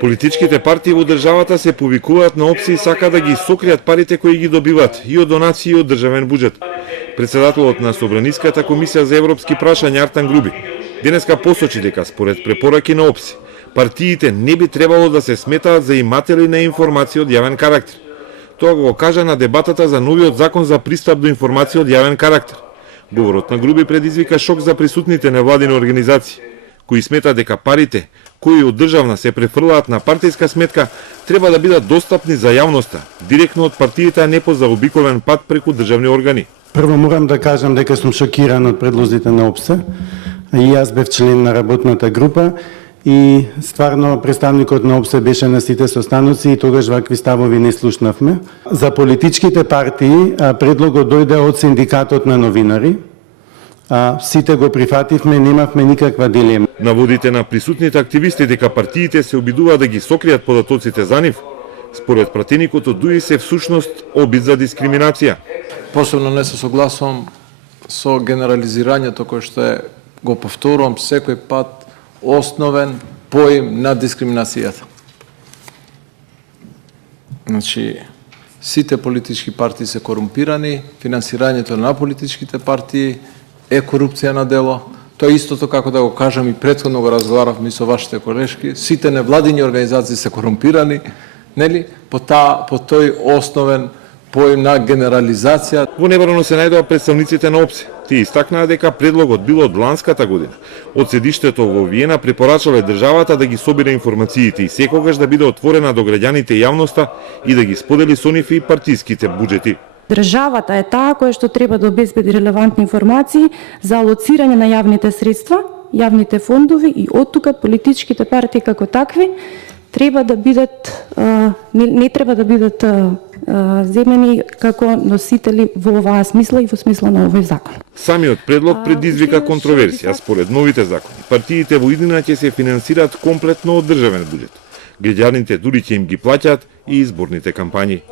Политичките партии во државата се повикуваат на опции и сака да ги сокријат парите кои ги добиваат и од донации и од државен буџет. Председателот на Собраниската комисија за европски прашања Артан Груби денеска посочи дека според препораки на опси партиите не би требало да се сметаат за иматели на информации од јавен карактер. Тоа го кажа на дебатата за новиот закон за пристап до информации од јавен карактер. Говорот на Груби предизвика шок за присутните невладини организации, кои сметаат дека парите кои од државна се префрлаат на партиска сметка треба да бидат достапни за јавноста, директно од партиите, а не по заобиколен пат преку државни органи. Прво морам да кажам дека сум шокиран од предлозите на ОПСЕ. И јас бев член на работната група и стварно представникот на ОПСЕ беше на сите состаноци и тогаш вакви ставови не слушнавме. За политичките партии предлогот дојде од синдикатот на новинари. Сите го прифативме, немавме никаква дилема. Наводите на присутните активисти дека партиите се обидуваат да ги сокријат податоците за нив, според пратеникот од ДУИ се всушност обид за дискриминација. Посебно не се согласувам со генерализирањето кој што е, го повторувам секој пат, основен поим на дискриминацијата. Значи, сите политички партии се корумпирани, финансирањето на политичките партии е корупција на дело. Тоа истото како да го кажам и претходно го разговаравме со вашите колешки, сите невладини организации се корумпирани, нели? По тој основен поим на генерализација. Во небрано се најдоа представниците на ОПСЕ. Тие истакнаа дека предлогот бил од ланската година. Од седиштето во Виена препорачале државата да ги собира информациите и секогаш да биде отворена до граѓаните и јавноста и да ги сподели со нив и партиските буџети. Државата е таа која што треба да обезбеди релевантни информации за алоцирање на јавните средства, јавните фондови и од тука политичките партии како такви треба да бидат не треба да бидат земени како носители во оваа смисла и во смисла на овој закон. Самиот предлог предизвика контроверзија. Според новите закони, партиите во иднина ќе се финансираат комплетно од државен буџет. Граѓаните дури ќе им ги плаќаат и изборните кампањи.